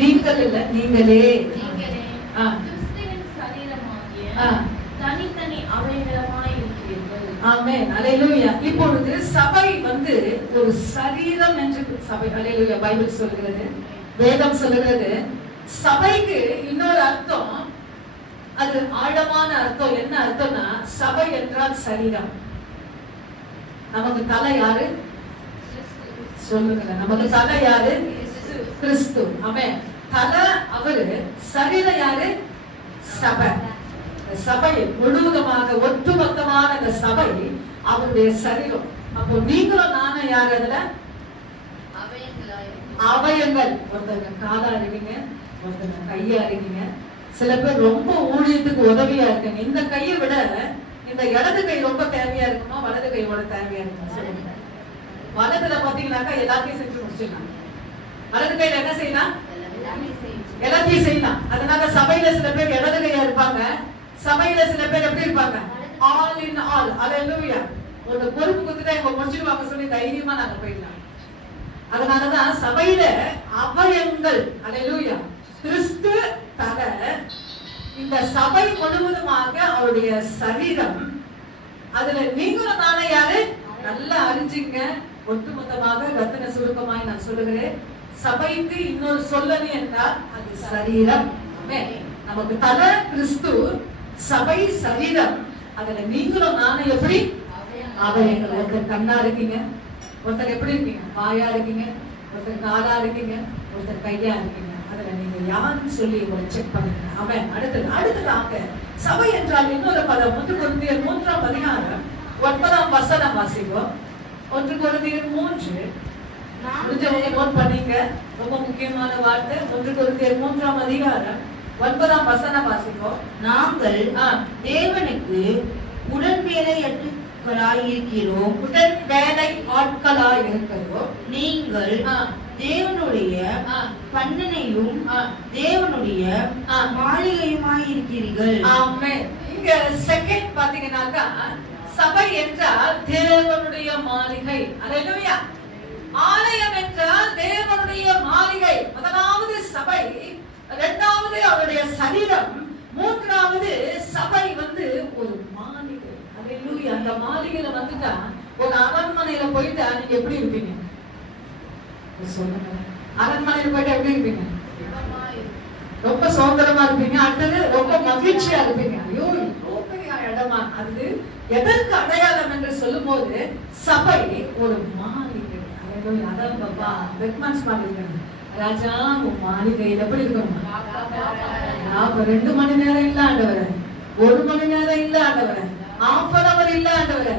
நீங்கள் இல்ல, நீங்களே. தனித்தனி அவயவமாய் இருக்கிறீர்கள். ஆமென். அல்லேலூயா. இப்பொழுது சபை ஒரு சரீரம் என்று சபை, அல்லேலூயா, பைபிள் சொல்கிறது, வேதம் சொல்கிறது. சபைக்கு இன்னொரு அர்த்தம், அது ஆழமான அர்த்தம். என்ன அர்த்தம்னா, சபை என்றால் சரீரம். நமக்கு தலை யாரு சொல்லுங்க? நமக்கு தலை யாரு? கிறிஸ்து. ஆமென். தலை அவரு, சரீரம் யாரு? சபை. சபை முழுவதுமாக ஒட்டுமொத்தமான அந்த சபை அவருடைய சரீரம். அப்போ நீங்களும் நானும் யாரு? அதுல அவயங்கள். ஒருத்தங்க காலா இருக்கீங்க, ஒருத்தங்க கையா இருக்கீங்க. சில பேர் ரொம்ப ஊழியத்துக்கு உதவியா இருக்கீங்க. இந்த கையை விட இந்த இடது கை ரொம்ப தேவையா இருக்குமா, வலது கையோட தேவையா இருக்குமா? சொல்லுங்க. வலதுல பாத்தீங்கன்னாக்கா எல்லாத்தையும் செஞ்சு முடிச்சிடலாம். வலது கையில என்ன செய்யலாம்? எல்லாத்தையும் செய்யலாம். அதனால சபையில சில பேர் இடது கையா இருப்பாங்க, சபையில சில பேர் எப்படி இருப்பாங்க? All in all. அல்லேலூயா. ஒரு பொறுப்பு கொடுத்துட்டா இவங்க முடிச்சிடுவாங்க சொல்லி தைரியமா நாங்க போயிடலாம். அதனாலதான் சபையில அவயங்கள். அல்லேலூயா. கிறிஸ்து தலை, இந்த சபை முழுவதுமாக அவருடைய சரீரம். அதுல நீங்களும் நானே யாரு? நல்லா அறிஞ்சிங்க. ஒட்டுமொத்தமாக ரத்தின சுருக்கமாய் நான் சொல்லுகிறேன், சபைக்கு இன்னொரு சொல்லணி என்றால் அது சரீரம். நமக்கு தலை கிறிஸ்து, சபை சரீரம். அதுல நீங்களும் நானும் எப்படி அவயங்கள். ஒருத்தர் கண்ணா இருக்கீங்க, ஒருத்தர் எப்படி இருக்கீங்க? வாயா இருக்கீங்க, ஒருத்தர் காலா இருக்கீங்க, ஒருத்தர் கையா இருக்கீங்க. அதுல நீங்க யாருன்னு சொல்லி ஒரு செக் பண்ணுங்க. அவன் அடுத்ததாக சபை என்றால் இன்னொரு பதம். 1 கொரிந்தியர் 3ஆம் அதிகாரம் 9ஆம் வசனம் வாசிப்போம். 1 கொரிந்தியர் 3. முடிஞ்சவங்க நோட் பண்ணீங்க, ரொம்ப முக்கியமான வார்த்தை. 1 கொரிந்தியர் 3ஆம் அதிகாரம் 9ஆம் வசனம் வாசிப்போம். நாங்கள் தேவனுக்கு உடன்வேலையாட்களாய் இருக்கிறோம். உடன் வேலை ஆட்களாய் இருக்கிறோம். நீங்கள் தேவனுடைய பண்ணனையும் தேவனுடைய மாளிகையுமாய் இருக்கிறீர்கள். ஆமென். இங்க செகண்ட் பாத்தீங்கன்னாக்கா, சபை என்றால் தேவனுடைய மாளிகை. அல்லேலூயா. ஆலயம் என்றால் தேவனுடைய மாளிகை. முதலாவது சபை, இரண்டாவது அவருடைய சரீரம், மூன்றாவது சபை ஒரு மாளிகை. அல்லேலூயா. அந்த மாளிகையில வந்துட்டா, ஒரு அரண்மனையில போயிட்டா நீங்க எப்படி இருப்பீங்க? சொல்லுங்க. அரண்மனையில போயிட்டு எப்படி இருப்பீங்க? ரொம்ப சுதந்திரமா இருப்பீங்க. அடுத்தது ரொம்ப மகிழ்ச்சியா இருப்பீங்க. ஐயோ, இவ்வளவு பெரிய இடமா? அது எதற்கு அடையாளம் என்று சொல்லும் போது, சபை ஒரு மாளிகை. அதான் பாப்பா பெட்மான்ஸ் மாளிகை. ராஜா உன் மாளிகையில் எப்படி இருக்கணும்? 2 மணி நேரம் இல்ல ஆண்டவரே, 1 மணி நேரம் இல்ல ஆண்டவரே, 1/2 hour இல்ல ஆண்டவரே,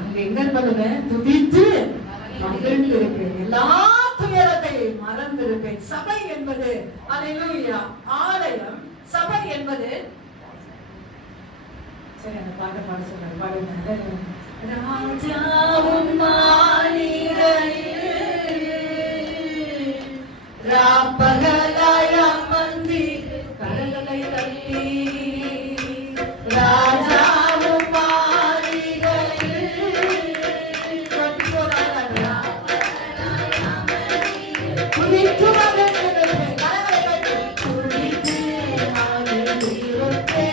அங்க எங்க பண்ணுவேன்? துதித்து மகிழ்ந்து இருப்பேன், எல்லா துயரத்தையும் மறந்து இருப்பேன். சபை என்பது அல்லேலூயா ஆலயம். சபை என்பது சரி, அந்த பாட்டு பாட சொல்றாரு, பாடுங்க. ராஜாவும் மாளிகையில் ராப்பகலாய் அமர்ந்து கடலை தள்ளி, ராஜாவும் மாளிகையில் குளித்து மகிழ்ந்திருப்பேன். குளித்து மகிழ்ந்திருப்பேன்.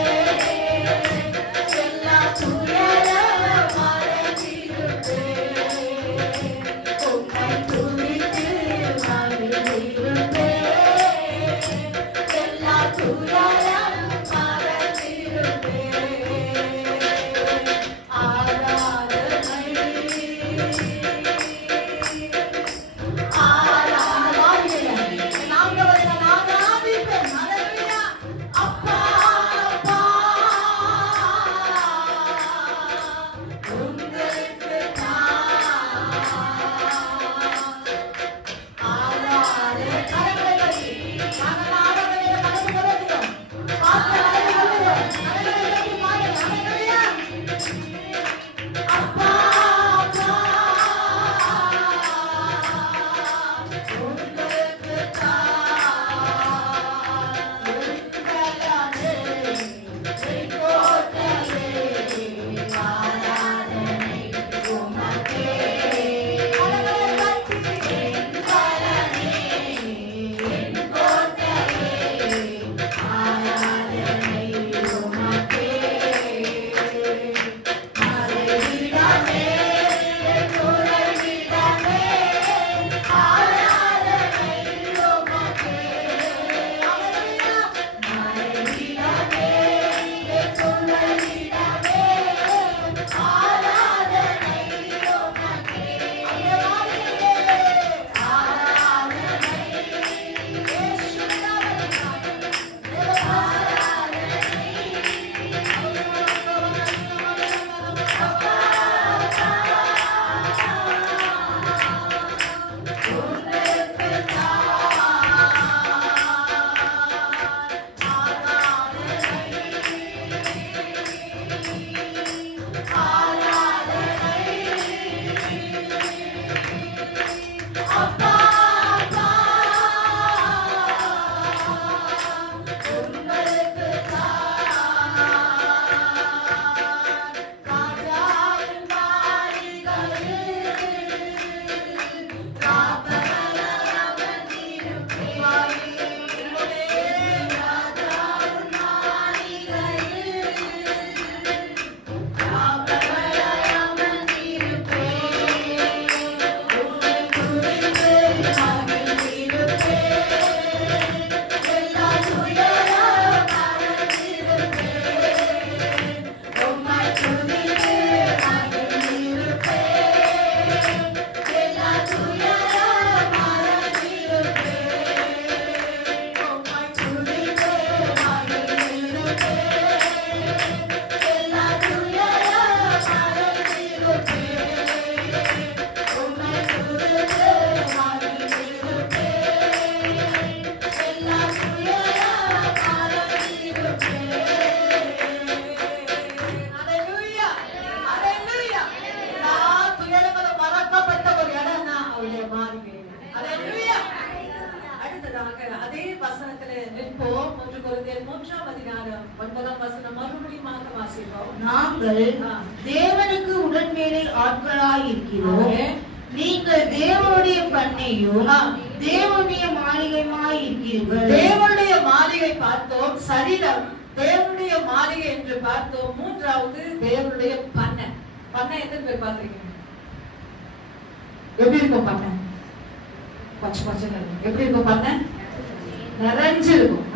எல்லா துயரம் மறந்திருப்பேன். உம்மை துதித்து மகிழ்ந்திருப்பேன். எல்லா துயரம் மறந்திருப்பேன். ஆராதனை அதே வசனத்துல இப்போ 1 கொரிந்தியர் 3ஆம் அதிகாரம் 9ஆம் வசனம் மறுபடியும் வாசிப்போம். நாங்கள் தேவனுக்கு உடன்மேலை ஆட்களாய் இருக்கிறோம். நீங்கள் தேவனுடைய பண்ணையும் தேவனுடைய மாளிகையுமாய் இருக்கிறீர்கள். தேவனுடைய மாளிகை பார்த்தோம், சரீரம் தேவனுடைய மாளிகை என்று பார்த்தோம். மூன்றாவது தேவனுடைய பண்ணை. பண்ணை எத்தனை பேர் பார்த்திருக்கீங்க? எப்படி இருக்கும் பண்ணை? பச்சை பச்சைன்னு இருக்கும். எப்படி இருக்கும் பண்ணை? நிறைஞ்சு இருக்கும்.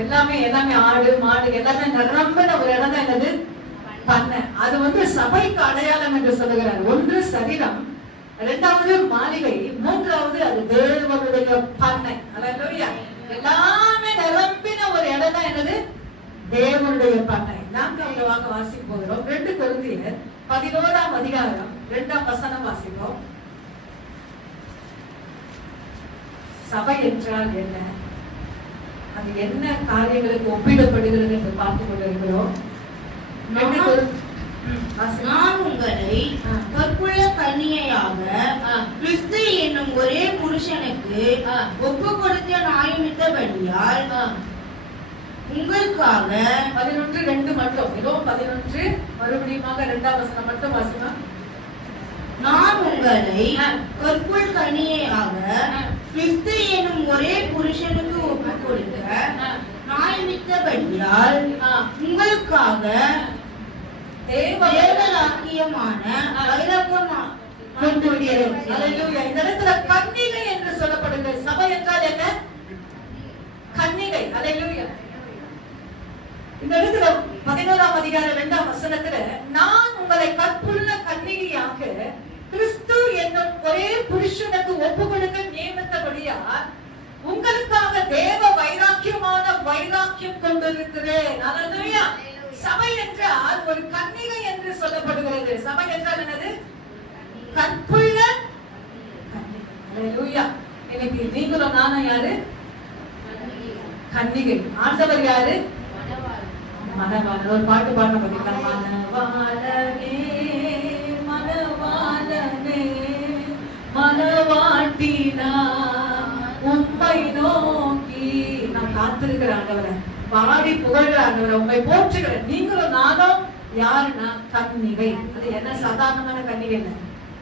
எல்லாமே எல்லாமே ஆடு மாடு எல்லாமே நிரம்பின ஒரு இடம் தான் என்னது? பண்ணை. அது சபைக்கு அடையாளம் என்று சொல்லுகிறார். ஒன்று சரீரம், இரண்டாவது மாளிகை, மூன்றாவது அது தேவனுடைய பண்ணை. அல்லேலூயா. எல்லாமே நிரம்பின ஒரு இடம் தான் என்னது? தேவனுடைய பண்ணை. நான்காவது வாங்க வாசிக்க போகிறோம். 2 கொரிந்தியர் 11ஆம் அதிகாரம் 2ஆம் வசனம் வாசிப்போம். சபை என்றால் என்ன? அது என்ன காரியங்களுக்கு ஒப்பிடப்படுகிறது என்று பார்த்துக் கொண்டிருக்கிறோம். நான் உங்களை கற்புள்ள கன்னிகையாக கிறிஸ்து என்னும் ஒரே புருஷனுக்கு ஒப்பு கொடுத்த நியாயமிட்டபடியால் உங்களுக்காக 11:2 மட்டும். இதோ 11 மறுபடியும் 2ஆம் வசனம் மட்டும் வாசிமா. நான் உங்களை கற்புள்ள கன்னிகையாக கிறிஸ்து என்னும் ஒரே புருஷனுக்கு ஒப்பு கொடுத்த நியாயமிட்டபடியால் உங்களுக்காக தேவலாக்கியமான இந்த இடத்துல கன்னிகை என்று சொல்லப்படுகிறது. சபை என்றால் என்ன? கன்னிகை. அல்லேலூயா. இந்த இடத்துல 11ஆம் அதிகாரம் 2ஆம் வசனத்துல நான் உங்களை கற்புள்ள கன்னிகையாக கிறிஸ்து என்னும் ஒரே புருஷனுக்கு ஒப்பு கொடுக்க நியமித்தபடியா உங்களுக்காக தேவ வைராக்கியமான வைராக்கியம் கொண்டிருக்கிறேன். அல்லேலூயா. சபை என்றால் ஒரு கன்னிகை என்று சொல்லப்படுகிறது. சபை என்றால் என்னது? கற்புள்ள கன்னிகை. அல்லேலூயா. இன்னைக்கு நீங்களும் நானும் யாரு? கன்னிகை. ஆண்டவர் யாரு? மணவாளன். ஒரு பாட்டு பாடணும் பார்த்தீங்களா? மணவாளனே மணவாளனே மணவாட்டி நான் உம்மை நோக்கி நான் காத்திருக்கிற ஆண்டவரை பாடி புகழ்கிற ஆண்டவரை உம்மை போற்றுகிறேன். நீங்களும் நானும் யாருன்னா கன்னிகை. அது என்ன சாதாரணமான கன்னிகை இல்லை,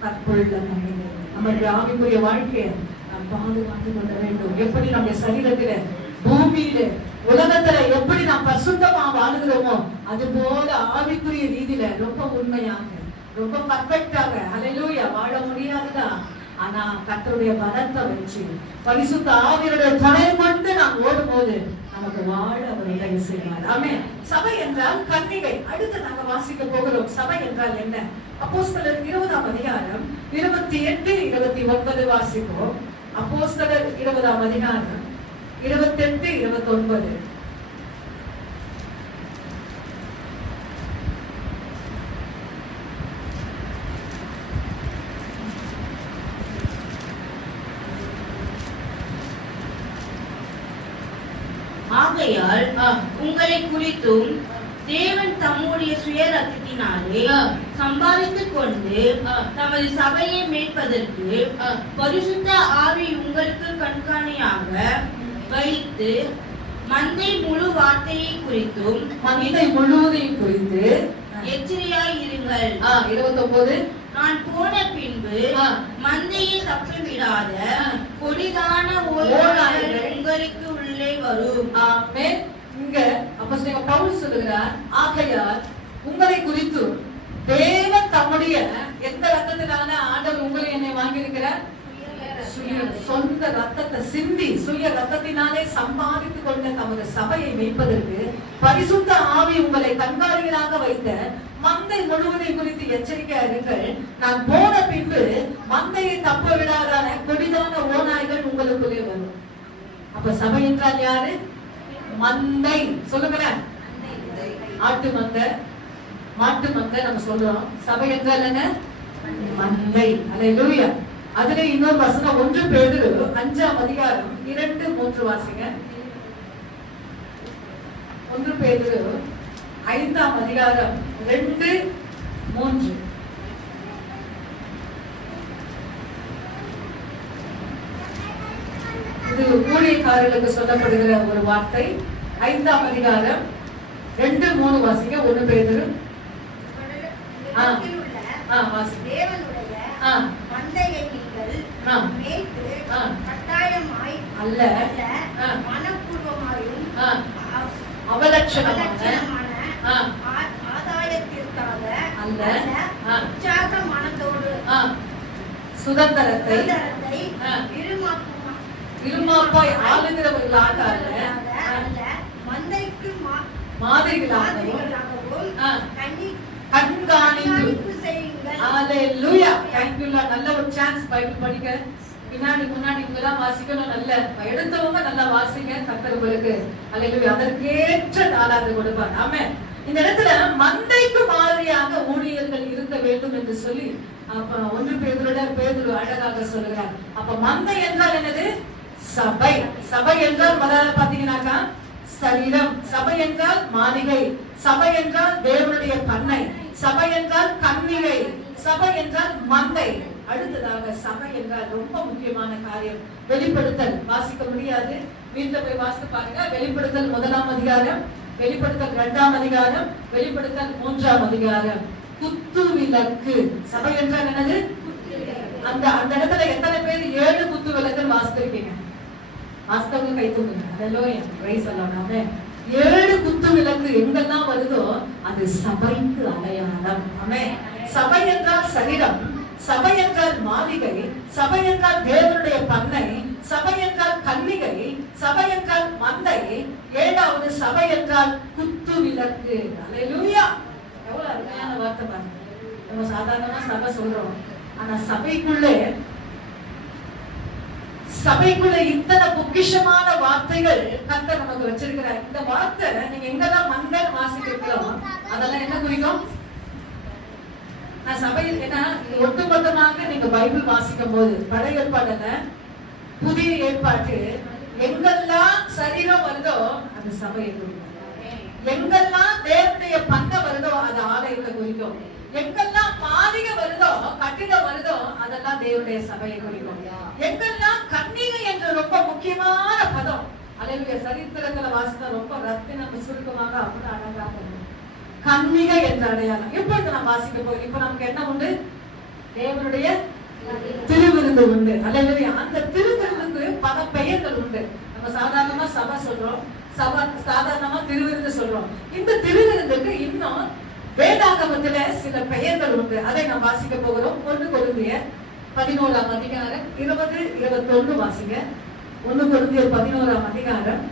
கற்புள்ள கன்னிகை. நம்மளுடைய ஆவிக்குரிய வாழ்க்கையை நாம் பாதுகாத்து கொள்ள வேண்டும். எப்படி நம்முடைய சரீரத்தில பூமியில உலகத்துல எப்படி நாம் பரிசுத்தமா வாழுகிறோமோ அது போல ஆவிக்குரிய ரீதியில ரொம்ப உண்மையாக ரொம்ப பர்ஃபெக்டாக அல்லேலூயா வாழ முடியாதுதான். ஆனா கர்த்தருடைய பலத்தை வச்சு பரிசுத்த ஆவியுடைய துணை கொண்டு நாம் ஓடும் போது நமக்கு வாழ அவர் உதவி செய்வார். ஆமென். சபை என்றால் கன்னிகை. அடுத்து நாங்க வாசிக்க போகிறோம். சபை என்றால் என்ன? அப்போஸ்தலர் 20ஆம் அதிகாரம் 28, 29 வாசிப்போம். அப்போஸ்தலர் 20ஆம் அதிகாரம் 28, 29. ஆகையால் உங்களை குறித்தும் தேவன் தம்முடைய சுய ரத்தத்தினாலே சம்பாதித்துக் கொண்டு தமது சபையை மேய்ப்பதற்கு பரிசுத்த ஆவி உங்களுக்கு கண்காணியாக வைத்து மந்தை முழு வார்த்தையை குறித்தும் மந்தை முழுவதையும் குறித்து எச்சரியாய் இருங்கள். 29. நான் போன பின்பு மந்தையை தப்பிவிடாத கொடிதான ஓநாய்கள் உங்களுக்கு உள்ளே வரும். ஆமென். இங்க அப்போஸ்தலர் பவுல் சொல்லுகிறார், ஆகையால் உங்களை குறித்து தேவன் தம்முடைய எந்த ரத்தத்தினால ஆண்டவர் உங்களை என்னை வாங்கியிருக்கிறார்? சொந்த ரத்தத்தை சிந்தி சுய ரத்தத்தினாலே சம்பாதித்துக் கொண்ட தமது சபையை மேய்ப்பதற்கு பரிசுத்த ஆவி உங்களை கண்காணிகளாக வைத்த மந்தை முழுவதை குறித்து எச்சரிக்கையா இருங்கள். நான் போன பின்பு மந்தையை தப்ப விடாதான கொடிதான ஓநாய்கள் உங்களுக்குள்ளே வரும். அப்ப சபை என்றால் யாரு? மந்தை. சொல்லுங்களேன். ஆட்டு மந்தை மாட்டு மந்தை நம்ம சொல்றோம். சபை என்றால் என்ன? மந்தை. அல்லேலூயா. அதுல இன்னொரு வசனம் 1 பேதுரு 5ஆம் அதிகாரம் 2, 3 வாசிங்க. 1 பேதுரு 5ஆம் அதிகாரம் 2, 3. இது ஊழியக்காரர்களுக்கு சொல்லப்படுகிற ஒரு வார்த்தை. 5ஆம் அதிகாரம் 2-3 வாசிங்க. 1 பேதுரு. தேவனுடைய மந்தையை நீங்கள் மேய்த்து கட்டாயமாய் அல்ல மனப்பூர்வமாயும் அவலட்சணமான ஆதாயத்திற்காக அல்ல உற்சாக மனத்தோடு சுதந்திரத்தை இருமாப்பாய் ஆளுகிறவர்களாக அல்ல மந்தைக்கு மாதிரிகளாகவும் கண்காணிப்பு செய்யுங்கள். ஹalleluya. thank you Lord. நல்ல ஒரு சான்ஸ் பைபிள் படிக்க. பின்னாடி முன்னாடி இங்கெல்லாம் வாசிக்கணும். நல்ல எடுத்தவங்க நல்லா வாசிங்க. கர்த்தர் உங்களுக்கு ஹalleluya அதற்கேற்ற நாளாக கொடுப்பார். ஆமென். இந்த இடத்துல மந்தைக்கு மாதிரியாக ஊழியர்கள் இருக்க வேண்டும் என்று சொல்லி அப்ப 1 பேதுரு அழகாக சொல்கிறார். அப்ப மந்தை என்றால் என்னது? சபை. சபை என்றால் முதல்ல பாத்தீங்கன்னாக்கா சரீரம். சபை என்றால் மாளிகை. சபை என்றால் தேவனுடைய பண்ணை. சபை என்றால் கன்னிகை. சபை என்றால் மந்தை. அடுத்ததாக சபை என்றால் ரொம்ப முக்கியமான காரியம் வெளிப்படுத்தல். வாசிக்க முடியாது, வீட்டுல போய் வாசித்து பாருங்க. வெளிப்படுத்தல் 1ஆம் அதிகாரம், வெளிப்படுத்தல் 2ஆம் அதிகாரம், வெளிப்படுத்தல் 3ஆம் அதிகாரம். குத்து விளக்கு. சபை என்றால் என்னது? அந்த இடத்துல எத்தனை பேர் 7 குத்து விளக்குன்னு வாசித்திருக்கீங்க? வாஸ்தவங்க கை தூக்குங்க. ஹalleluya praise the Lord. ஆமென். 7 குத்து விளக்கு எங்கெல்லாம் வருதோ அது சபைக்கு அடையாளம். ஆமென். சபை என்றால் சரீரம், சபை என்றால் மாளிகை, சபை என்றால் தேவனுடைய பண்ணை, சபை என்றால் கன்னிகை, சபை என்றால் மந்தை, 7வது சபை என்றால் குத்து விளக்கு. ஹalleluya. எவ்வளவு அருமையான வார்த்தை பாருங்க. நம்ம சாதாரணமா சபை சொல்றோம், ஆனா சபைக்குள்ளே இத்தனை பொக்கிஷமான வார்த்தைகள் கர்த்தர் நமக்கு வச்சிருக்கிறார். இந்த வார்த்தை நீங்க எங்கெல்லாம் மந்தன் வாசிக்கிறீங்களோ அதெல்லாம் என்ன குறிக்கும்? நான் சபையில் என்ன ஒட்டுமொத்தமாக நீங்க பைபிள் வாசிக்கும் போது பழைய ஏற்பாடுல புதிய ஏற்பாட்டு எங்கெல்லாம் சரீரம் வருதோ அது சபையை குறிக்கும். எங்கெல்லாம் தேவனுடைய பந்தம் வருதோ அது ஆலயத்தை குறிக்கும். எங்கெல்லாம் மாளிகை வருதோ கட்டிடம் வருதோ அதெல்லாம் தேவனுடைய சபையை குறிக்கும். எங்கெல்லாம் கன்னிகை என்ற ரொம்ப முக்கியமான பதம் அல்லேலூயா சரித்திரங்களை வாசித்தா ரொம்ப ரத்தினம் சுருக்கமாக அவ்வளவு அழகாக கன்னிகை என்ற அடையாளம். இப்பொழுது நாம் வாசிக்க போகிறோம். இப்ப நமக்கு என்ன உண்டு? தேவனுடைய திருவிருந்து உண்டு. அல்லேலூயா. அந்த திருவிருந்துக்கு பல பெயர்கள் உண்டு. நம்ம சாதாரணமா சபை சொல்றோம், சாதாரணமா திருவிருந்து சொல்றோம். இந்த திருவிருந்துக்கு இன்னும் வேதாகமத்துல சில பெயர்கள் உண்டு. அதை நாம் வாசிக்க போகிறோம். 1 கொரிந்தியர் 11ஆம் அதிகாரம் 20-21 வாசிங்க. 1 கொரிந்தியர் 11ஆம் அதிகாரம்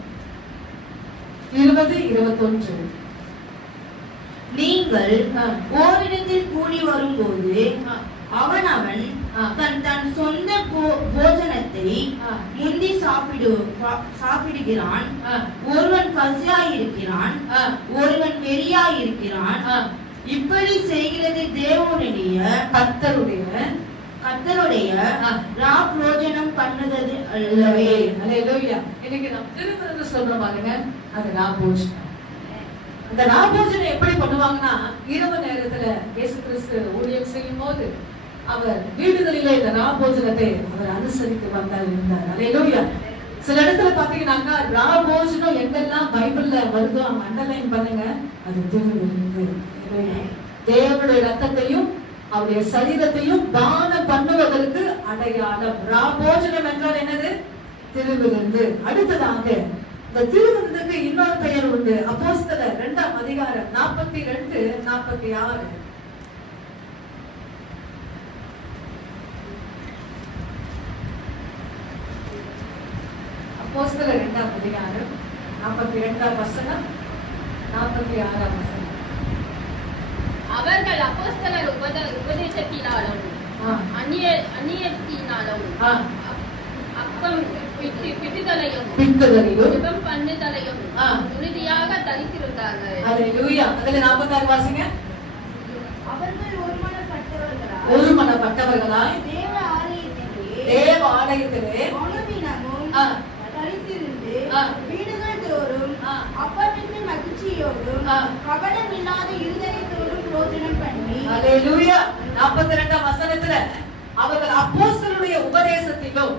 20-21. நீங்கள் ஓரிடத்தில் கூடி வரும்போது அவனவன் தன் சொந்த போஜனத்தை முந்தி சாப்பிடுகிறான். ஒருவன் பசியாயிருக்கிறான், ஒருவன் வெறியாயிருக்கிறான். இப்படி செய்கிறது தேவனுடைய கர்த்தருடைய ராபோஜனம் பண்ணுவது அல்லவே. அல்லேலூயா. இன்னைக்கு நாம் திருவிருந்து சொல்றோம் பாருங்க, அது ராபோஜனம். அந்த ராபோஜனம் எப்படி பண்ணுவாங்கன்னா, இரவு நேரத்துல இயேசு கிறிஸ்து ஊழியம் செய்யும் போது அவர் வீடுகளிலே இந்த ராபோஜனத்தை அவர் அனுசரித்து இருந்தார். அல்லேலூயா. சில இடத்துல பாத்தீங்கன்னாக்கா ராபோஜனம் எங்கெல்லாம் பைபிள்ல வருதோ அவங்க அண்டர்லைன் பண்ணுங்க, அது திருவிருந்து. தேவனுடைய ரத்தத்தையும் அவருடைய சரீரத்தையும் தானம் பண்ணுவதற்கு அடையாளம். ராபோஜனம் என்றால் என்னது? திருவிருந்து. அடுத்ததாக இந்த திருவிருந்துக்கு இன்னொரு பெயர் உண்டு. அப்போஸ்தலர் 2ஆம் அதிகாரம் 42-46. அப்போஸ்தலர் 2ஆம் அதிகாரம் 42ஆம் வசனம் 46ஆம் வசனம். அவர்கள் அப்போஸ்தலர் உபதேசத்தினாலும் அந்நியத்தினாலும் அப்பம் பிட்டுதலையும் ஜெபம் பண்ணுதலையும் உறுதியாக தரித்திருந்தார்கள். அல்லேலூயா. அதுல 46 வாசிங்க. அவர்கள் ஒருமனப்பட்டவர்களாய் தேவ ஆலயத்திலே மனுதினமும் தரித்திருந்து வீடுகள் தோறும் அப்பமின்றி மகிழ்ச்சியோடும் கபடமில்லாத இருதயத்தோடும் போஜனம் பண்ணி. அல்லேலூயா. 42ஆம் வசனத்துல அவர்கள் அப்போஸ்தலருடைய உபதேசத்திலும்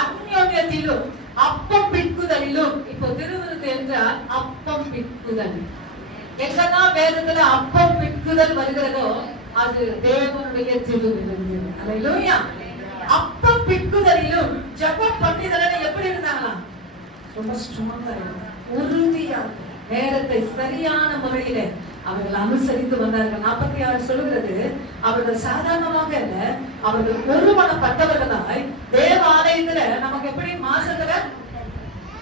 அந்யோன்யத்திலும் பிற்குதலிலும் அப்பம் பிற்குதலிலும். இப்போ திருவிருந்து என்றால் அப்பம் பிற்குதல். எங்கெல்லாம் வேதத்துல அப்பம் பிற்குதல் வருகிறதோ அது தேவனுடைய திருவிருந்து. அல்லேலூயா. அப்பம் பிற்குதலிலும் ஜெபம் பண்ணிதல எப்படி இருந்தாங்களாம்? ரொம்ப ஸ்ட்ராங்கா இருந்தாங்க, உறுதியா நேரத்தை சரியான முறையில அவர்கள் அனுசரித்து வந்தார்கள். 46 சொல்லுகிறது, அவர்கள் சாதாரணமாக இல்ல, அவர்கள் ஒருமனப்பட்டவர்களாய் தேவ ஆலயத்துல நமக்கு எப்படி மாசத்துல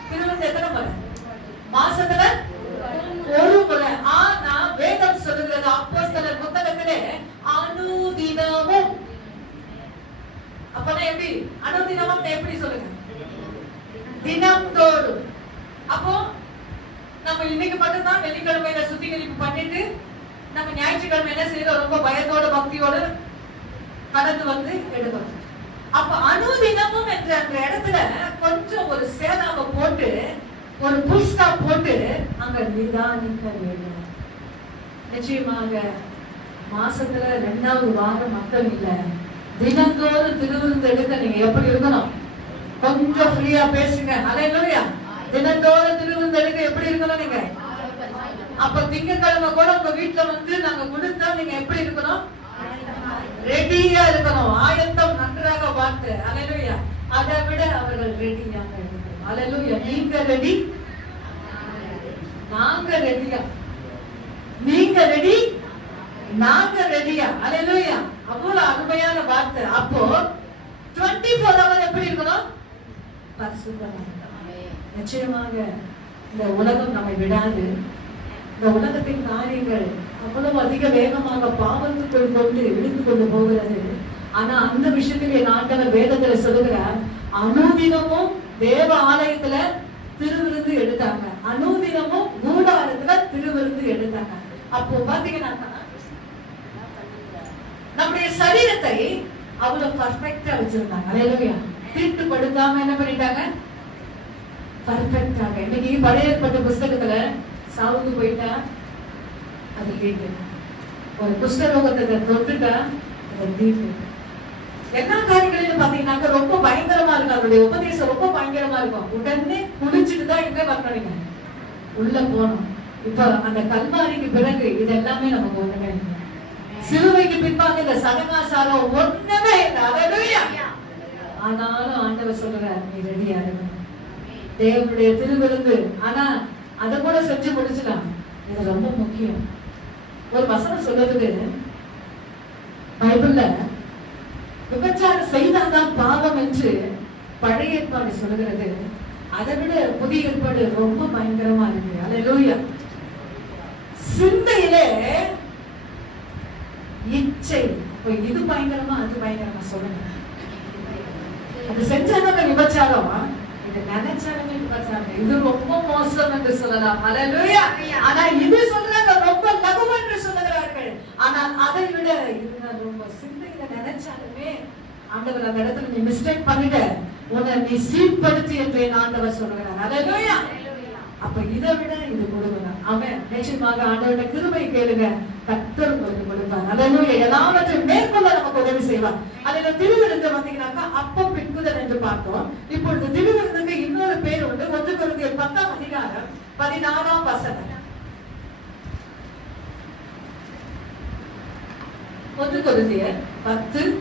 திருவிருந்து எத்தனை முறை? மாசத்துல ஒரு முறை. ஆனா வேதம் சொல்லுகிறது அப்போஸ்தலர் புத்தகத்திலே அனுதினமும். அப்பனா எப்படி அனுதினமும் எப்படி சொல்லுங்க? தினம்தோறும். அப்போ நம்ம இன்னைக்கு மட்டும்தான் வெள்ளிக்கிழமையில சுத்திகரிப்பு பண்ணிட்டு நம்ம ஞாயிற்றுக்கிழமை என்ன செய்யறோம்? ரொம்ப பயத்தோட பக்தியோட கடந்து வந்து எடுக்கிறோம். அப்ப அனுதினமும் என்ற அந்த இடத்துல கொஞ்சம் ஒரு சேதாவை போட்டு ஒரு புல் ஸ்டாப் போட்டு அங்க நிதானிக்க வேண்டும். நிச்சயமாக மாசத்துல 2வது வாரம் மட்டும் இல்ல, தினந்தோறும் திருவிருந்து எடுக்க நீங்க எப்படி இருக்கணும்? கொஞ்சம் ஃப்ரீயா பேசுங்க. அல்லேலூயா. தினந்தோறும் திருவிருந்து எடுக்க எப்படி இருக்கணும் நீங்க? அப்ப திங்கட்கிழமை கூட உங்க வீட்டுல வந்து நாங்க கொடுத்தா நீங்க எப்படி இருக்கணும்? ரெடியா இருக்கணும். ஆயத்தம் நன்றாக பார்த்து. அல்லேலூயா. அதை விட அவர்கள் ரெடியாக இருக்கணும். அல்லேலூயா. நீங்க ரெடி, நாங்க ரெடியா. நீங்க ரெடி, நாங்க ரெடியா. அல்லேலூயா. அவ்வளவு அருமையான வார்த்தை. அப்போ 24 hours எப்படி இருக்கணும்? பரிசுத்தமா. நிச்சயமாக இந்த உலகம் நம்மை விடாது. இந்த உலகத்தின் காரியங்கள் அவ்வளவு அதிக வேகமாக பாவத்துக்குள் கொண்டு இழுத்து கொண்டு போகிறது. ஆனா அந்த விஷயத்தில் என் ஆண்டவர் வேதத்துல சொல்லுகிறார், அனுதினமும் தேவ ஆலயத்துல திருவிருந்து எடுத்தாங்க, அனுதினமும் கூடாரத்துல திருவிருந்து எடுத்தாங்க. அப்போ பாத்தீங்கன்னா நம்முடைய சரீரத்தை அவ்வளவு பர்ஃபெக்டா வச்சிருந்தாங்க. அல்லேலூயா. தீட்டுப்படுத்தாம என்ன பண்ணிட்டாங்க? பர்ஃபெக்டாக. இன்னைக்கு பழைய ஏற்பாட்டு புஸ்தகத்துல சாவுக்கு போயிட்டா அது தீட்டு, ஒரு குஷ்டரோகத்தை தொட்டுட்டா அது தீட்டு. எல்லா காரியங்களிலும் பாத்தீங்கன்னாக்க ரொம்ப பயங்கரமா இருக்கும். அவருடைய உபதேசம் ரொம்ப பயங்கரமா இருக்கும். உடனே குளிச்சுட்டு தான் இங்க வரணும், உள்ள போனோம். இப்ப அந்த கல்வாரிக்கு பிறகு இது எல்லாமே நமக்கு ஒண்ணுமே இல்லை. சிலுவைக்கு பின்பாக இந்த சடங்காசாரம் ஒண்ணுமே இல்லை. அல்லேலூயா. ஆனாலும் ஆண்டவர் சொல்றார், நீ ரெடியா இருக்கணும் தேவனுடைய திருவிருந்து. ஆனா அதை கூட செஞ்சு முடிச்சுலாம். இது ரொம்ப முக்கியம். ஒரு வசனம் சொல்றது பைபிள்ல, விபச்சாரம் செய்தால்தான் பாவம் என்று பழைய ஏற்பாடு சொல்லுகிறது. அதை விட புதிய ஏற்பாடு ரொம்ப பயங்கரமா இருக்கு. அல்லேலூயா. சிந்தையிலே இச்சை. இது பயங்கரமா அது பயங்கரமா சொல்லுங்க. அது செஞ்சாதான் விபச்சாரம், இது நினைச்சாலுமே விபச்சாரம். இது ரொம்ப மோசம் என்று சொல்லலாம். அல்லேலூயா. ஆனா இது சொல்றாங்க ரொம்ப லகு என்று சொல்லுகிறார்கள். ஆனால் அதை விட இது ரொம்ப சிந்தையில நினைச்சாலுமே ஆண்டவர் அந்த இடத்துல நீ மிஸ்டேக் பண்ணிட்ட, உன்னை நீ சீர்படுத்தி என்று ஆண்டவர் சொல்லுகிறார். அல்லேலூயா. அப்ப இதை விட இது கொடுக்கிறார். அவன் நிச்சயமாக ஆண்டவருடைய கிருபை கேளுங்க, கர்த்தர் உங்களுக்கு கொடுப்பார். அல்லேலூயா. எல்லாவற்றையும் மேற்கொள்ள நமக்கு உதவி செய்வார். அதுல திருவிருந்து வந்தீங்கன்னாக்கா அப்பம் பிற்குதல் என்று பார்த்தோம். இப்பொழுது திருவிருந்துக்கு இன்னொரு பேர் உண்டு. 1 கொரிந்தியர் 10ஆம் அதிகாரம் 16ஆம் வசனம். 1 கொரிந்தியர் 10:16.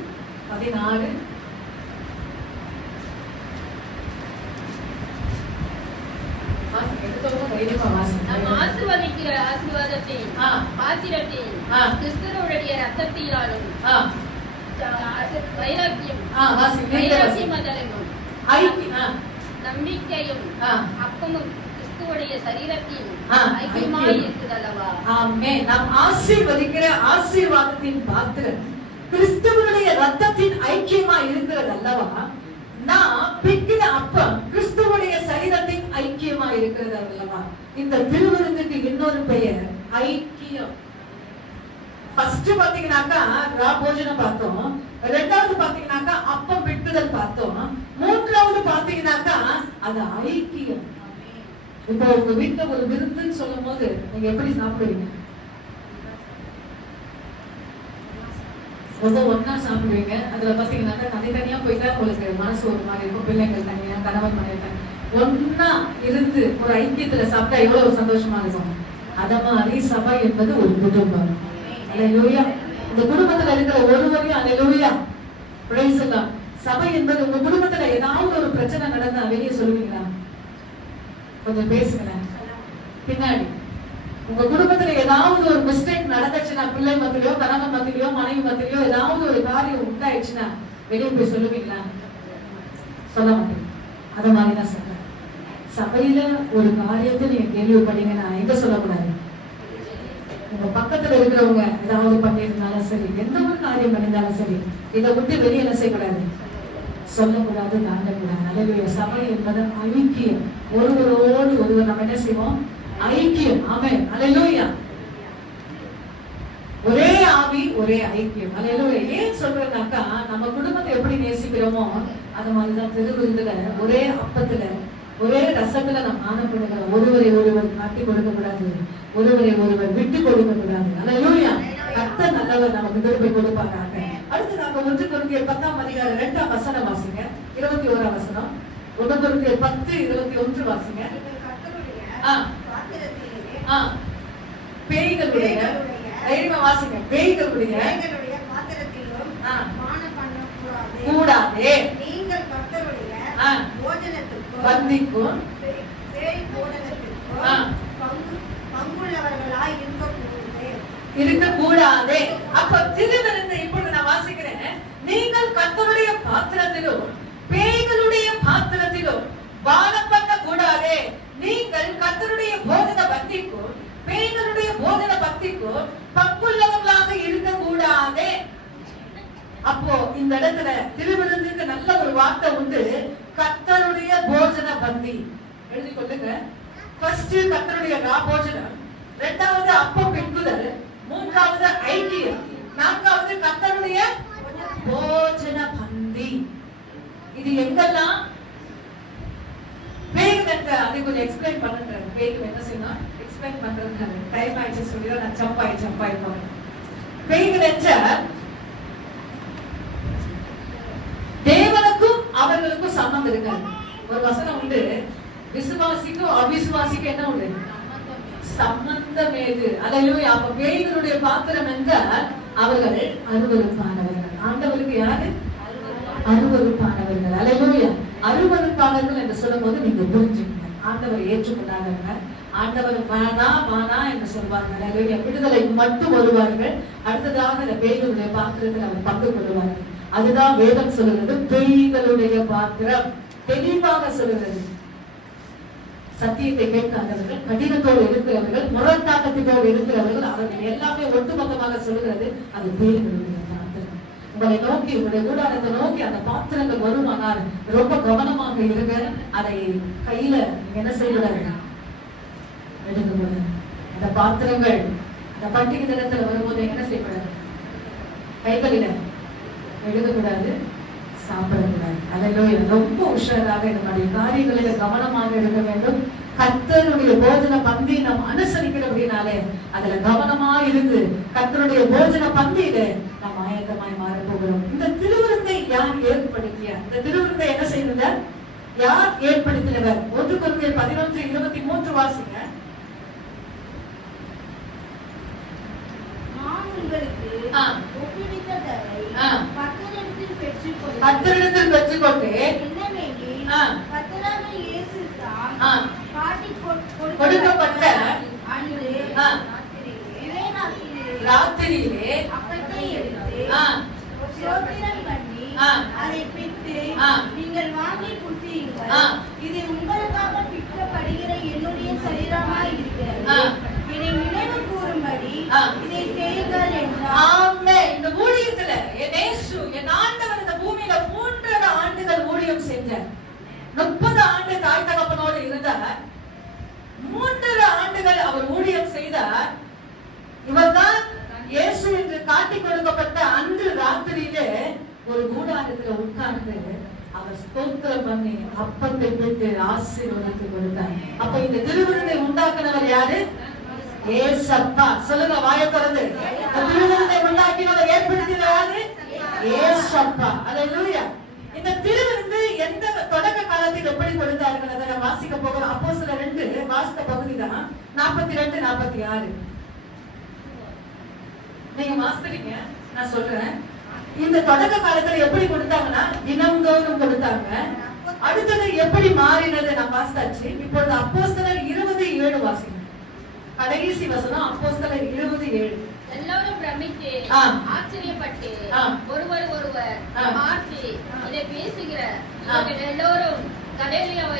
நம்ம ஆசீர்வதிக்கிற ஆசீர்வாதத்தையும் பாத்திரத்தையும் கிறிஸ்துவுடைய ரத்தத்தினாலும் வைராக்கியம் நம்பிக்கையும் அப்பமும் கிறிஸ்துவுடைய சரீரத்தையும் ஐக்கியமாய் இருக்குதல்லவா. ஆமென். நாம் ஆசீர்வதிக்கிற ஆசீர்வாதத்தின் பாத்திரம் கிறிஸ்துவுடைய ரத்தத்தின் ஐக்கியமா இருக்கிறது அல்லவா. நான் பிக்கிற அப்பம் கிறிஸ்துவுடைய சரீரத்தின் ஐக்கியமா இருக்கிறது அல்லவா. இந்த திருவிருந்துக்கு இன்னொரு பெயர் ஐக்கியம். ஃபர்ஸ்ட் பாத்தீங்கன்னாக்கா ராபோஜனம் பார்த்தோம், 2வது பாத்தீங்கன்னாக்கா அப்பம் பிக்குதல் பார்த்தோம், 3வது பாத்தீங்கன்னாக்கா அது ஐக்கியம். இப்போ உங்க வீட்டுல ஒரு விருந்துன்னு சொல்லும் போது நீங்க எப்படி சாப்பிடுவீங்க? ரொம்ப ஒன்னா சாப்பிடுவீங்க. அதுல பாத்தீங்கன்னா தனித்தனியா போயிட்டா உங்களுக்கு மனசு ஒரு மாதிரி இருக்கும். பிள்ளைங்கள் தனியா, கணவன் மனைவி தனியா, ஒன்னா இருந்து ஒரு ஐக்கியத்துல சாப்பிட்டா எவ்வளவு சந்தோஷமா இருக்கும். அத மாதிரி சபை என்பது ஒரு குடும்பம். அல்லேலூயா. இந்த குடும்பத்துல இருக்கிற ஒருவரையும் அல்லேலூயா பிரைஸ் எல்லாம். சபை என்பது உங்க குடும்பத்துல ஏதாவது ஒரு பிரச்சனை நடந்தா வெளியே சொல்லுவீங்களா? கொஞ்சம் பேசுங்களேன். பின்னாடி உங்க குடும்பத்துல ஏதாவது ஒரு மிஸ்டேக் நடந்துச்சுன்னா, பிள்ளை மத்தியிலயோ கணவன் மத்தியிலயோ மனைவி மத்தியிலயோ ஏதாவது ஒரு காரியம் உண்டாயிடுச்சுன்னா வெளியே போய் சொல்லுவீங்களா? சொல்ல மாட்டீங்க. அத மாதிரிதான் சொல்றேன். சபையில ஒரு காரியத்தை நீங்க கேள்விப்பட்டீங்கன்னா எங்க சொல்லக்கூடாது? உங்க பக்கத்துல இருக்கிறவங்க ஏதாவது பண்ணியிருந்தாலும் சரி, எந்த ஒரு காரியம் பண்ணியிருந்தாலும் சரி, இதை விட்டு வெளியே என்ன செய்யக்கூடாது? சொல்லக்கூடாது, தாண்டக்கூடாது. அல்லேலூயா. சபை என்பது ஐக்கியம். ஒருவரோடு ஒருவர் நம்ம என்ன செய்வோம்? ஐக்கியம். ஆமென். அல்லேலூயா. ஒரே ஆவி, ஒரே ஐக்கியம். அல்லேலூயா. ஏன் சொல்றேன்னாக்கா, நம்ம குடும்பத்தை எப்படி நேசிக்கிறோமோ அது மாதிரிதான் திருவிருந்துல ஒரே அப்பத்துல ஒரே ரசத்துல நம்ம காணப்படுகிறோம். ஒருவரை ஒருவர் காட்டி கொடுக்க கூடாது, ஒருவரை ஒருவர் விட்டு கொடுக்க கூடாது. அல்லேலூயா. கர்த்தர் நல்லவர், நமக்கு கிருபை கொடுப்பாங்க. அடுத்து நாங்க 1 கொரிந்தியர் 10ஆம் அதிகாரம் 2ஆம் வசனம் வாசிங்க. 21ஆம் வசனம். 1 கொரிந்தியர் 10:21 வாசிங்க. பேய்களுடைய தைரியமா வாசிங்க. பேய்களுடைய கூடாதே நீங்கள் கர்த்தருடைய பந்திக்கும் பங்குள்ளவர்களாய் இருக்கக்கூடாதே. அப்ப திருவிருந்து இப்பொழுது நான் வாசிக்கிறேன். நீங்கள் கர்த்தருடைய பாத்திரத்திலும் பேய்களுடைய பாத்திரத்திலும் பானம் பண்ண கூடாதே. நீங்கள் கர்த்தருடைய போஜன பந்திக்கும் பேய்களுடைய போஜன பந்திக்கும் பங்குள்ளவர்களாக இருக்கக்கூடாதே. அப்போ இந்த இடத்துல திருவிருந்துக்கு நல்ல ஒரு வார்த்தை உண்டு. கர்த்தருடைய போஜன பந்தி எழுதி கொள்ளுங்க. ஃபர்ஸ்ட் கர்த்தருடைய போஜனம், 2வது அப்பம் பின்புதல், 3வது ஐக்கியம், 4வது கர்த்தருடைய போஜன பந்தி. இது எங்கெல்லாம் பேய்க்கு அதை கொஞ்சம் எக்ஸ்பிளைன் பண்ணுறேன். பேய்க்கு என்ன செய்யணும் எக்ஸ்பிளைன் பண்றது டைம் ஆயிடுச்சு சொல்லி நான் ஜம்பாய் போறேன். பேய்க்கு தேவனுக்கும் அவர்களுக்கும் சம்பந்தம் இருக்காது. ஒரு வசனம் உண்டு, விசுவாசிக்கும் அவிசுவாசிக்கும் என்ன உண்டு? சம்பந்தம் ஏது. அல்லேலூயா. அப்ப பேய்களுடைய பாத்திரம் என்றால் அவர்கள் அருவருப்பானவர்கள். ஆண்டவருக்கு யாரு? அருவருப்பானவர்கள். அல்லேலூயா. அருவருப்பானவர்கள் என்று சொல்லும் போது நீங்க புரிஞ்சுக்கங்க. ஆண்டவர் ஏற்றுக்கொண்டாங்க. ஆண்டவர் வானா என்று சொல்வார்கள். அல்லேலூயா. விடுதலை மட்டும் வருவார்கள். அடுத்ததாக இந்த பேய்களுடைய பாத்திரத்தில் அவர் பங்கு கொள்வார்கள். அதுதான் வேதம் சொல்லுகிறது. பேய்களுடைய பாத்திரம் தெளிவாக சொல்லுகிறது. சத்தியத்தை கேட்காதவர்கள், கடினத்தோடு இருக்கிறவர்கள், முரட்டாட்டத்தோடு இருக்கிறவர்கள், அவர்கள் எல்லாமே ஒட்டுமொத்தமாக சொல்லுகிறது அது பேய்களுடைய பாத்திரம். உங்களை நோக்கி, உங்களுடைய கூடாரத்தை நோக்கி அந்த பாத்திரங்கள் வருமானால் ரொம்ப கவனமாக இருங்க. அதை கையில என்ன செய்யக்கூடாது? எடுக்கக்கூடாது. அந்த பாத்திரங்கள் அந்த பண்டிகை தினத்துல வரும்போது என்ன செய்யக்கூடாது? கைகளில எடுக்கக்கூடாது, சாப்பிடக்கூடாது. அல்லேலூயா. ரொம்ப உஷாராக நம்முடைய காரியங்களில கவனமாக இருக்க வேண்டும். கர்த்தருடைய போஜன பந்தி நாம் அனுசரிக்கிறோம் அப்படின்னாலே அதுல கவனமா இருந்து கர்த்தருடைய போஜன பந்தியில நாம் ஆயத்தமாய் மாற போகிறோம். இந்த திருவிருந்தை யார் ஏற்படுத்திய? இந்த திருவிருந்தை என்ன செய்யுங்க? யார் ஏற்படுத்தினவர்? 1 கொரிந்தியர் 11:23 வாசிங்க. கர்த்தரிடத்தில் பெற்றுக்கொண்டு கொடுக்கப்பட்ட ராத்திரியிலே அதை பிட்டு நீங்கள் வாங்கி புசியுங்கள். இது உங்களுக்காக பிற்கப்படுகிற என்னுடைய சரீரமாய் இருக்கிறது. இதை நினைவு கூறும்படி இதை செய்யுங்கள் என்றார். ஆமென். இந்த ஊழியத்துல என் இயேசு என் ஆண்டவர் இந்த பூமியில 3 ஆண்டுகள் ஊழியம் செஞ்சார். 30 ஆண்டு தாய் தகப்பனோடு இருந்தார். 3 ஆண்டுகள் அவர் ஊழியம் செய்தார். இவர்தான் இயேசு என்று காட்டிக் கொடுக்கப்பட்ட அன்று ராத்திரியிலே ஒரு கூடாரத்துல உட்கார்ந்து அவர் ஸ்தோத்திரம் பண்ணி அப்பத்தை பெற்று ஆசீர்வாதத்தை கொடுத்தார். அப்ப இந்த திருவிருந்தை உண்டாக்குனவர் யாரு? ஏசப்பா. சொல்லுங்க வாயை திறந்து. இந்த திருவிருந்தை உண்டாக்கினவர் ஏற்படுத்தினவர் யாரு? ஏசப்பா. அல்லேலூயா. இந்த திருவிருந்து எந்த தொடக்க காலத்தில் எப்படி கொடுத்தார்கள் அதை நான் வாசிக்க போகிறோம். அப்போஸ்தலர் 2 வாசித்த பகுதி தான் 42 46. நீங்க வாசிக்கிறீங்க, நான் சொல்றேன். இந்த தொடக்க காலத்துல எப்படி கொடுத்தாங்கன்னா தினம்தோறும் கொடுத்தாங்க. அடுத்தது எப்படி மாறினது நான் வாசித்தாச்சு. இப்பொழுது அப்போஸ்தலர் 20:7 வாசிங்க. கடைசி வசனம் அப்போஸ்தலர் 20:7. எல்லாரும் பிரமித்து ஆச்சரியப்பட்டு ஒருவர் பார்த்து இதை பேசுகிற இவர்கள் எல்லோரும் கலேலியாவை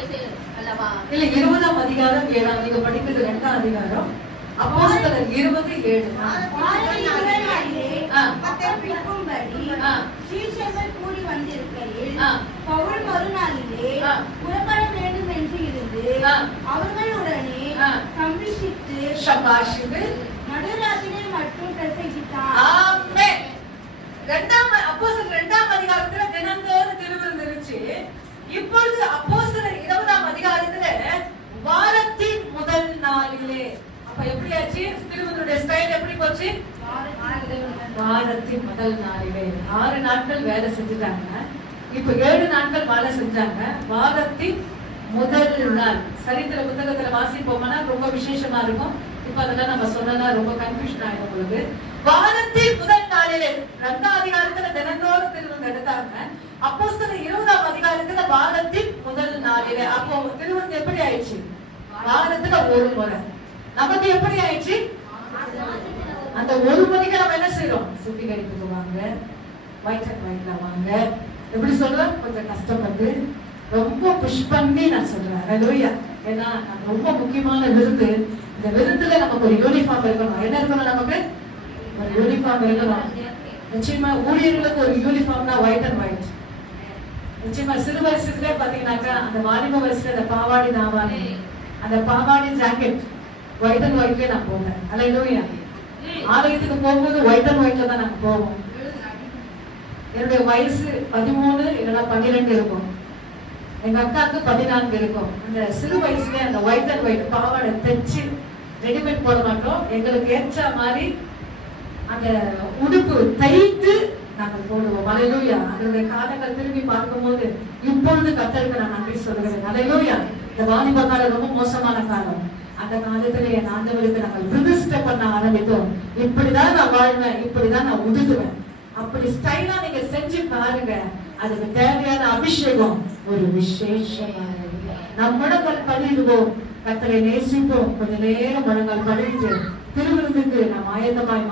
அல்லவா? இல்ல 20ஆம் அதிகாரம் 7. நீங்க படிக்கிறது 2ஆம் அதிகாரம் அப்போஸ்தலர் 20:7. சீஷர்கள் கூடி வந்திருக்கையில் பவுல் மறுநாளிலே புறப்பட வேண்டும் என்று இருந்து அவர்களுடனே சம்பிஷித்து நடுராத்திரி மட்டும் பிரசங்கித்தார். ஆமென். அப்போஸ்தலர் 2ஆம் அதிகாரத்துல தினந்தோறும் திருவிருந்து இருந்துச்சு. இப்பொழுது அப்போஸ்தலர் 20ஆம் அதிகாரத்துல வாரத்தின் முதல் நாளிலே. அப்ப எப்படியாச்சு திருவிருந்துடைய ஸ்டைல் எப்படி போச்சு? வாரத்தின் முதல் நாளிலே 6 நாட்கள் வேலை செஞ்சுட்டாங்க. இப்ப 7 நாட்கள் வேலை செஞ்சாங்க. வாரத்தின் முதல் நாள் சரித்திர புத்தகத்துல வாசிப்போம்னா ரொம்ப விசேஷமா இருக்கும். இப்ப அதெல்லாம் நம்ம சொன்னா ரொம்ப கன்ஃபியூஷன் ஆயிடும் உங்களுக்கு. வாரத்தின் முதல் நாளிலே 2ஆம் அதிகாரத்துல தினந்தோறும் திருவிருந்து எடுத்தாங்க. அப்போஸ்தலர் 20ஆம் அதிகாரத்துல வாரத்தின் முதல் நாளிலே. அப்போ திருவிருந்து எப்படி ஆயிடுச்சு? வாரத்துல ஒரு முறை. நமக்கு எப்படி ஆயிடுச்சு? அந்த ஒரு முறைக்கு நம்ம என்ன செய்யறோம்? சுத்திகரிப்புக்கு வாங்க, ஒயிட் அண்ட் ஒயிட்ல வாங்க. எப்படி சொல்றேன்? கொஞ்சம் கஷ்டப்பட்டு ரொம்ப புஷ் பண்ணி நான் சொல்றேன். அல்லேலூயா. ஏன்னா ரொம்ப முக்கியமான விருந்து. இந்த விருந்துல நமக்கு ஒரு யூனிஃபார்ம் இருக்கணும். என்ன இருக்கணும்? நமக்கு ஒரு யூனிஃபார்ம் இருக்கணும். நிச்சயமா ஊழியர்களுக்கு ஒரு யூனிஃபார்ம்னா ஒயிட் அண்ட் ஒயிட். நிச்சயமா சிறு வயசுல பாத்தீங்கன்னாக்கா அந்த வாலிப வயசுல அந்த பாவாடி தாவாணி, அந்த பாவாடி ஜாக்கெட் ஒயிட் அண்ட் ஒயிட்ல நான் போவேன். அல்லேலூயா. ஆலயத்துக்கு போகும்போது ஒயிட் அண்ட் ஒயிட்ல தான் நாங்க போவோம். என்னுடைய வயசு 13 இல்லைன்னா 12 இருக்கும். எங்க அக்காவுக்கு 14 இருக்கும். அந்த சிறு வயசுல அந்த ஒயிட் அண்ட் ஒயிட் பாவாடை தைச்சு ரெடிமேட் போட மாட்டோம். எங்களுக்கு ஏற்ற மாதிரி அந்த உடுப்பு தைத்து நாங்கள் போடுவோம். அல்லேலூயா. அதனுடைய காலங்கள் திரும்பி பார்க்கும்போது இப்பொழுது கர்த்தருக்கு நான் நன்றி சொல்கிறேன். அல்லேலூயா. இந்த வாலிப காலம் ரொம்ப மோசமான காலம். அந்த காலத்துல என் ஆண்டவருக்கு நாங்கள் பிரதிஷ்டை பண்ண ஆரம்பித்தோம். இப்படிதான் நான் வாழ்வேன், இப்படிதான் நான் உடுத்துவேன். அப்படி ஸ்டைலா நீங்க செஞ்சு பாருங்க. அதுக்கு தேவையான அபிஷேகம் ஒரு விசேஷமான. நம் முழங்கால் படிடுவோம், கர்த்தரை நேசிப்போம். கொஞ்ச நேரம் முழங்கால் படிட்டு திருவிருந்துக்கு நாம் ஆயத்தமாய்